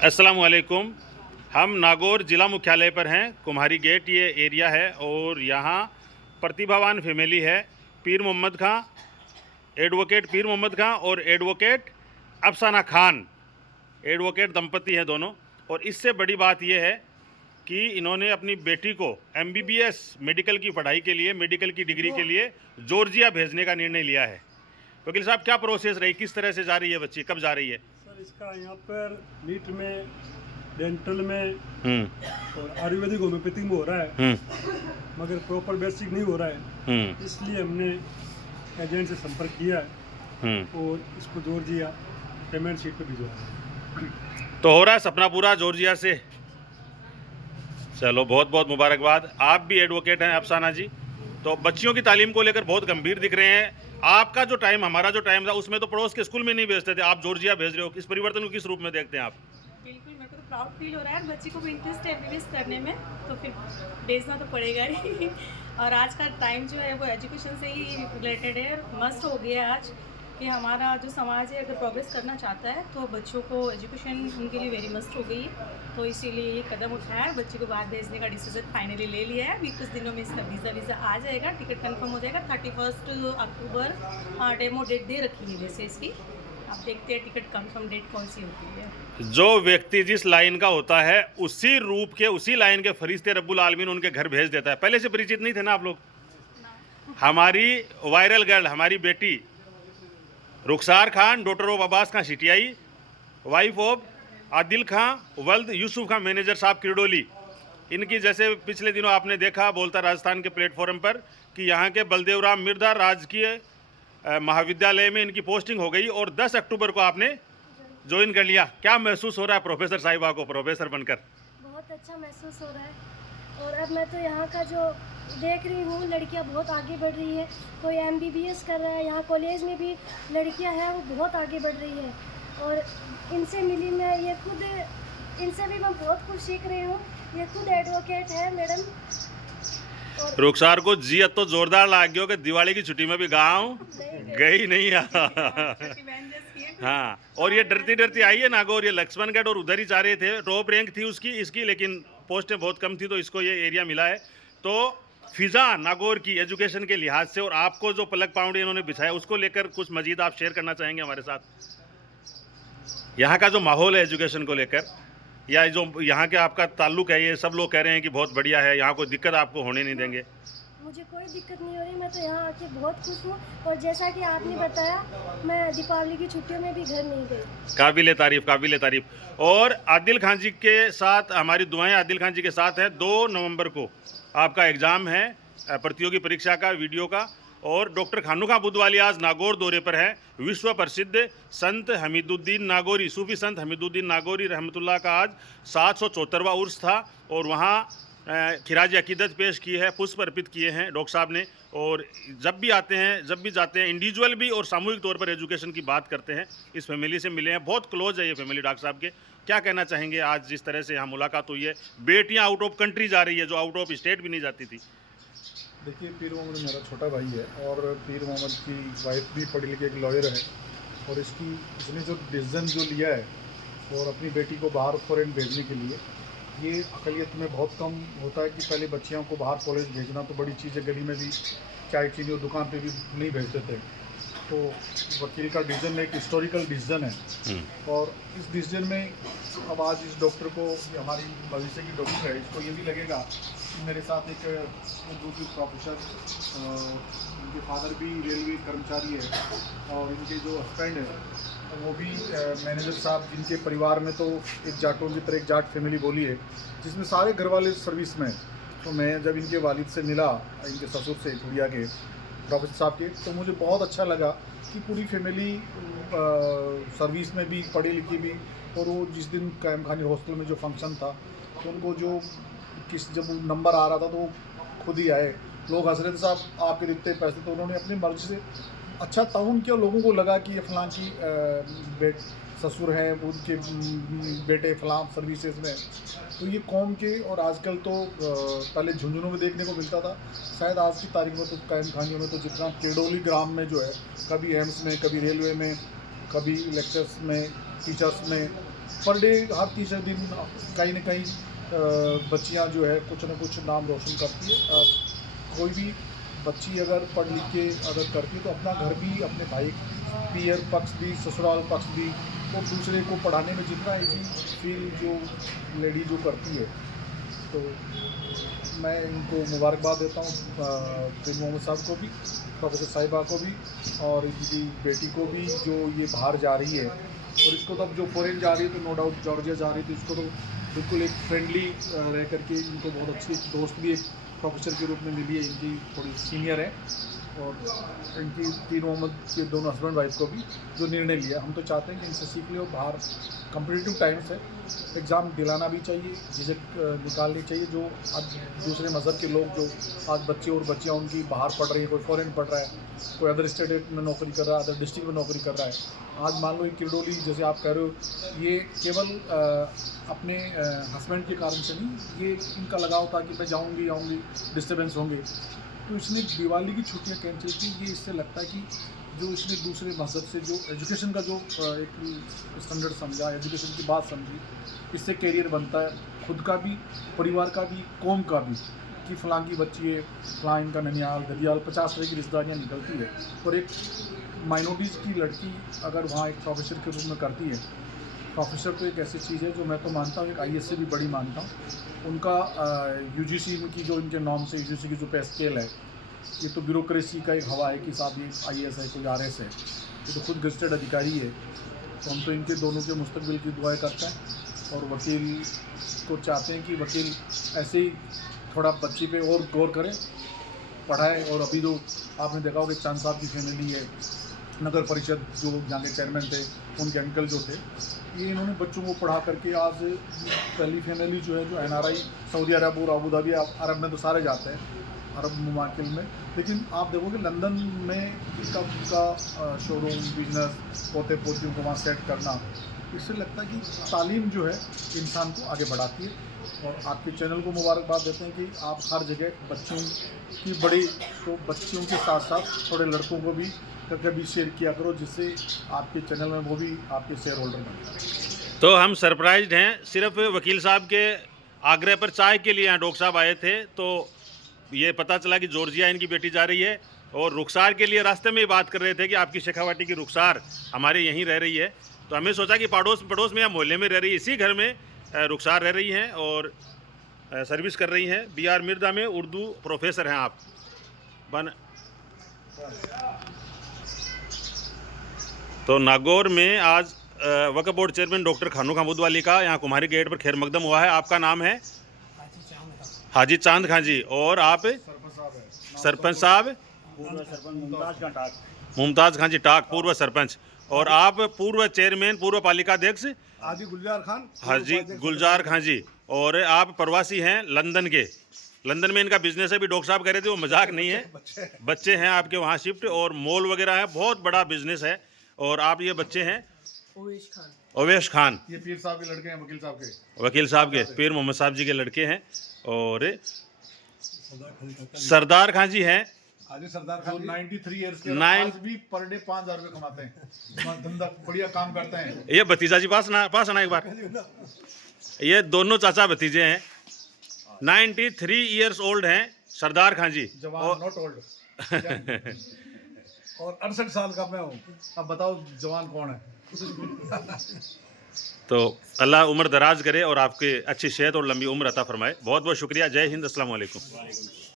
अस्सलामुअलैकुम। हम नागौर ज़िला मुख्यालय पर हैं। कुम्हारी गेट ये एरिया है और यहाँ प्रतिभावान फैमिली है। पीर मोहम्मद खां, एडवोकेट पीर मोहम्मद खां और एडवोकेट अफसाना खान, एडवोकेट दंपति हैं दोनों। और इससे बड़ी बात यह है कि इन्होंने अपनी बेटी को MBBS मेडिकल की पढ़ाई के लिए, मेडिकल की डिग्री के लिए जॉर्जिया भेजने का निर्णय लिया है। वकील साहब, क्या प्रोसेस रही, किस तरह से जा रही है बच्ची, कब जा रही है? सर, इसका यहाँ पर नीट में, डेंटल में और आयुर्वेदिक होम्योपैथी में हो रहा है, मगर प्रॉपर बेसिक नहीं हो रहा है। इसलिए हमने एजेंट से संपर्क किया है और इसको जॉर्जिया पेमेंट शीट पे भिजवा। तो हो रहा है सपना पूरा जॉर्जिया से। चलो, बहुत बहुत मुबारकबाद। आप भी एडवोकेट हैं अफसाना जी, तो बच्चियों की तालीम को लेकर बहुत गंभीर दिख रहे हैं। आपका जो टाइम, हमारा जो टाइम था, उसमें तो पड़ोस के स्कूल में नहीं भेजते थे, आप जॉर्जिया भेज रहे हो। इस परिवर्तन को किस रूप में देखते हैं आप? बिल्कुल, मेरे को तो प्राउड फील हो रहा है। बच्ची को भी इंटरेस्ट है MBBS करने में, तो फिर भेजना तो पड़ेगा ही। और आज का टाइम जो है वो एजुकेशन से ही रिलेटेड है। मस्ट हो गया है आज कि हमारा जो समाज है अगर प्रोग्रेस करना चाहता है तो बच्चों को एजुकेशन उनके लिए वेरी मस्ट हो गई है। तो इसीलिए ये कदम उठाया है, बच्ची को बाहर भेजने का डिसीजन फाइनली ले लिया है। अभी कुछ दिनों में इसका वीज़ा आ जाएगा, टिकट कंफर्म हो जाएगा। 31 अक्टूबर डेमो डेट दे रखी है वैसे इसकी। अब देखते हैं टिकट कंफर्म डेट कौन सी होती है। जो व्यक्ति जिस लाइन का होता है उसी रूप के, उसी लाइन के फरिश्ते रब्बुल आलमीन उनके घर भेज देता है। पहले से परिचित नहीं थे ना आप लोग? हमारी वायरल गर्ल, हमारी बेटी रुखसार खान, डॉटर ऑफ अब्बास खां शिटियाई, वाइफ ऑफ आदिल खां वल्द यूसुफ खां मैनेजर साहब किरडोली। इनकी जैसे पिछले दिनों आपने देखा बोलता राजस्थान के प्लेटफॉर्म पर कि यहाँ के बलदेव राम मिर्धा राजकीय महाविद्यालय में इनकी पोस्टिंग हो गई और 10 अक्टूबर को आपने ज्वाइन कर लिया। क्या महसूस हो रहा है प्रोफेसर साहिबा को प्रोफेसर बनकर? बहुत अच्छा महसूस हो रहा है। और अब मैं तो यहाँ का जो देख रही हूँ, लड़कियाँ बहुत आगे बढ़ रही है। कोई MBBS कर रहा है, यहाँ कॉलेज में भी लड़कियाँ हैं वो बहुत आगे बढ़ रही है। और इनसे मिली मैं, ये खुद, इनसे भी मैं बहुत कुछ सीख रही हूँ। ये खुद एडवोकेट है मैडम। रुखसार को जी तो जोरदार लाग गयो कि दिवाली की छुट्टी में भी गाँव गई नहीं। हाँ, और ये डरती डरती आई है नागौर, ये लक्ष्मणगढ़ और उधर ही जा रहे थे। टॉप रैंक थी उसकी, इसकी, लेकिन पोस्टें बहुत कम थी तो इसको ये एरिया मिला है। तो फिजा नागौर की एजुकेशन के लिहाज से और आपको जो पलक पाउंडी इन्होंने बिछाया उसको लेकर कुछ मजीद आप शेयर करना चाहेंगे हमारे साथ? यहाँ का जो माहौल है एजुकेशन को लेकर, या जो यहाँ के आपका ताल्लुक है, ये सब लोग कह रहे हैं कि बहुत बढ़िया है, यहाँ कोई दिक्कत आपको होने नहीं देंगे। मुझे कोई दिक्कत नहीं हो रही, मैं तो यहाँ आके बहुत खुश हूँ। और जैसा कि आपने बताया, मैं दीपावली की छुट्टियों में भी घर नहीं गई। काबिल तारीफ, काबिल तारीफ। और आदिल खान जी के साथ हमारी दुआएं आदिल खान जी के साथ है। 2 नवंबर को आपका एग्ज़ाम है प्रतियोगी परीक्षा का, वीडियो का। और डॉक्टर खानू खां बुधवाली आज नागौर दौरे पर है। विश्व प्रसिद्ध संत हमीदुद्दीन नागौरी, सूफी संत हमीदुद्दीन नागौरी रहमतुल्लाह का आज 774वां उर्स था और वहाँ खिराज अकीदत पेश की है, पुष्प अर्पित किए हैं डॉक्टर साहब ने। और जब भी आते हैं, जब भी जाते हैं, इंडिविजुअल भी और सामूहिक तौर पर एजुकेशन की बात करते हैं। इस फैमिली से मिले हैं, बहुत क्लोज है ये फैमिली डॉक्टर साहब के। क्या कहना चाहेंगे आज जिस तरह से यहाँ मुलाकात हुई है? बेटियाँ आउट ऑफ कंट्री जा रही है जो आउट ऑफ स्टेट भी नहीं जाती थी। देखिए, पीर मोहम्मद मेरा छोटा भाई है और पीर मोहम्मद की वाइफ भी पढ़ी लिखी एक लॉयर है। और इसने जो डिसीज़न जो लिया है और अपनी बेटी को बाहर फॉरेन भेजने के लिए, ये अकलियत में बहुत कम होता है कि पहले बच्चियों को बाहर कॉलेज भेजना तो बड़ी चीज़ है। गली में भी चाय चीनी और दुकान पे भी नहीं भेजते थे। तो वकील का डिसीजन एक हिस्टोरिकल डिसीजन है। और इस डिसीजन में अब आज इस डॉक्टर को, हमारी भविष्य की डॉक्टर है, इसको ये भी लगेगा कि मेरे साथ एक दूसरी प्रोफेसर, इनके फादर भी रेलवे कर्मचारी है और इनके जो हस्बैंड है वो भी मैनेजर साहब, जिनके परिवार में तो एक जाटों की तरह एक जाट फैमिली बोली है जिसमें सारे घर वाले सर्विस में। तो मैं जब इनके वालिद से मिला, इनके ससुर से, गुड़िया के, प्रोफेसर साहब के, तो मुझे बहुत अच्छा लगा कि पूरी फैमिली सर्विस में भी, पढ़ी लिखी भी। और वो जिस दिन कायम खानी हॉस्टल में जो फंक्शन था तो उनको जो जब नंबर आ रहा था तो खुद ही आए। लोग हंस रहे थे, साहब आपके दिखते पैसे, तो उन्होंने अपनी मर्जी से अच्छा ताउन किया। लोगों को लगा कि ये फलां की ससुर हैं, उनके बेटे फलां सर्विसेज में। तो ये कौम के, और आजकल तो पहले झुंझुनों में देखने को मिलता था, शायद आज की तारीख में तो कायम खानियों में तो जितना केडोली ग्राम में जो है, कभी एम्स में, कभी रेलवे में, कभी लेक्चर्स में, टीचर्स में, पर डे हर तीसरे दिन कहीं ना कहीं बच्चियां जो है कुछ ना कुछ नाम रोशन करती है। कोई भी बच्ची अगर पढ़ लिख के अगर करती है तो अपना घर भी, अपने भाई पीयर पक्ष भी, ससुराल पक्ष भी, और दूसरे को पढ़ाने में जितना इजी फील जो लेडी जो करती है, तो मैं इनको मुबारकबाद देता हूँ, पीर मोहम्मद साहब को भी, प्रोफेसर साहिबा को भी, और इनकी बेटी को भी जो ये बाहर जा रही है। और इसको तो अब जो फॉरेन जा रही है तो नो डाउट जॉर्जिया जा रही थी, इसको तो बिल्कुल एक फ्रेंडली रह करके इनको बहुत अच्छी दोस्त भी एक प्रोफेसर के रूप में मिली है, इनकी थोड़ी सीनियर है। और इनकी पीर मोहम्मद के दोनों हस्बैंड वाइफ को भी जो निर्णय लिया, हम तो चाहते हैं कि इनसे सीख ले और बाहर कम्पिटिटिव टाइम्स है, एग्ज़ाम दिलाना भी चाहिए, झिझक निकालनी चाहिए। जो आज दूसरे मज़हब के लोग जो आज बच्चे और बच्चियाँ उनकी बाहर पढ़ रही है, कोई फॉरेन पढ़ रहा है, कोई अदर स्टेट में नौकरी कर रहा है, अदर डिस्ट्रिक्ट में नौकरी कर रहा है। आज मान लो ये किरडोली जैसे आप कह रहे हो, ये केवल अपने हस्बैंड के कारण से नहीं, ये इनका लगाव था कि मैं जाऊँगी आऊँगी, डिस्टर्बेंस होंगे, तो इसने दिवाली की छुट्टियाँ कैंसिल की। ये इससे लगता है कि जो इसने दूसरे मज़हब से जो एजुकेशन का जो एक स्टैंडर्ड समझा, एजुकेशन की बात समझी, इससे कैरियर बनता है खुद का भी, परिवार का भी, कौम का भी, कि फ़लाँ की बच्ची है, फ़लाँ इनका ननियाल ददियाल 50 तरह की रिश्तेदारियाँ निकलती है। और एक माइनॉरिटीज़ की लड़की अगर वहाँ एक प्रोफेसर के रूप में करती है, प्रोफेसर तो एक ऐसी चीज़ है जो मैं तो मानता हूँ एक IAS से भी बड़ी मानता हूँ। उनका UGC की जो इनके नॉर्म्स है, UGC की जो पे स्केल है, ये तो ब्यूरोक्रेसी का एक हवा है कि साहब ये IAS है, कोई RS है, ये तो खुद गजटेड अधिकारी है। तो हम तो इनके दोनों के मुस्तकबिल की दुआएं करते हैं और वकील को चाहते हैं कि वकील ऐसे ही थोड़ा बच्ची पे और गौर करें, पढ़ाएं। और अभी जो आपने देखा होगा चांद साहब की फैमिली है, नगर परिषद जो यहाँ के चेयरमैन थे, उनके अंकल जो थे, ये इन्होंने बच्चों को पढ़ा करके आज पहली फैमिली जो है जो NRI सऊदी अरब और अबू धाबी, अरब में तो सारे जाते हैं, अरब मुमाकिल में, लेकिन आप देखोगे लंदन में इनका शोरूम बिजनेस पोते पोतियों को वहाँ सेट करना, इससे लगता है कि तालीम जो है इंसान को आगे बढ़ाती है। और आपके चैनल को मुबारकबाद देते हैं कि आप हर जगह बच्चों की बड़ी, तो बच्चियों के साथ साथ थोड़े लड़कों को भी कभी शेयर किया करो, जिससे आपके चैनल में वो भी आपके शेयर होल्डर बने। तो हम सरप्राइज्ड हैं, सिर्फ वकील साहब के आग्रह पर चाय के लिए यहाँ डॉक्टर साहब आए थे, तो ये पता चला कि जॉर्जिया इनकी बेटी जा रही है। और रुखसार के लिए रास्ते में ही बात कर रहे थे कि आपकी शेखावाटी की रुखसार हमारे यहीं रह रही है, तो हमें सोचा कि पड़ोस में या मोहल्ले में रह रही है, इसी घर में रुखसार रह रही हैं और सर्विस कर रही हैं। BR मिर्दा में उर्दू प्रोफेसर हैं आप तो नागौर में आज वक्फ बोर्ड चेयरमैन डॉक्टर खानू खां बुधवाली का यहाँ कुम्हारी गेट पर खैर मकदम हुआ है। आपका नाम है? हाजी चांद खां जी। और आप? सरपंच साहब मुमताज़ खां जी टाक, पूर्व सरपंच। और आप पूर्व चेयरमैन, पूर्व पालिका अध्यक्ष हाजी गुलजार खान। हाजी गुलजार खां जी। और आप प्रवासी हैं लंदन के, लंदन में इनका बिजनेस है, भी डॉक्टर साहब कह रहे थे, वो मजाक नहीं है, बच्चे हैं आपके वहाँ शिफ्ट, और मॉल वगैरह है, बहुत बड़ा बिजनेस है। और आप ये बच्चे हैं? ओवेश खान, ये पीर साहब के लड़के हैं, वकील साहब के, पीर मोहम्मद साहब जी के लड़के हैं। और सरदार खां जी हैं, हाजी सरदार खान 93 ईयर्स के, 9 आज भी पर डे 5000 रुपये कमाते हैं, धंधा बढ़िया काम करते हैं। ये भतीजा जी पास आना एक बार। ये दोनों चाचा भतीजे हैं, 93 ईयर्स ओल्ड हैं सरदार खां जी। जवान नॉट ओल्ड और 68 साल का मैं हूँ। अब बताओ जवान कौन है? तो अल्लाह उम्र दराज करे और आपके अच्छी सेहत और लंबी उम्र अता फरमाए। बहुत बहुत शुक्रिया। जय हिंद, अस्सलाम वालेकुम।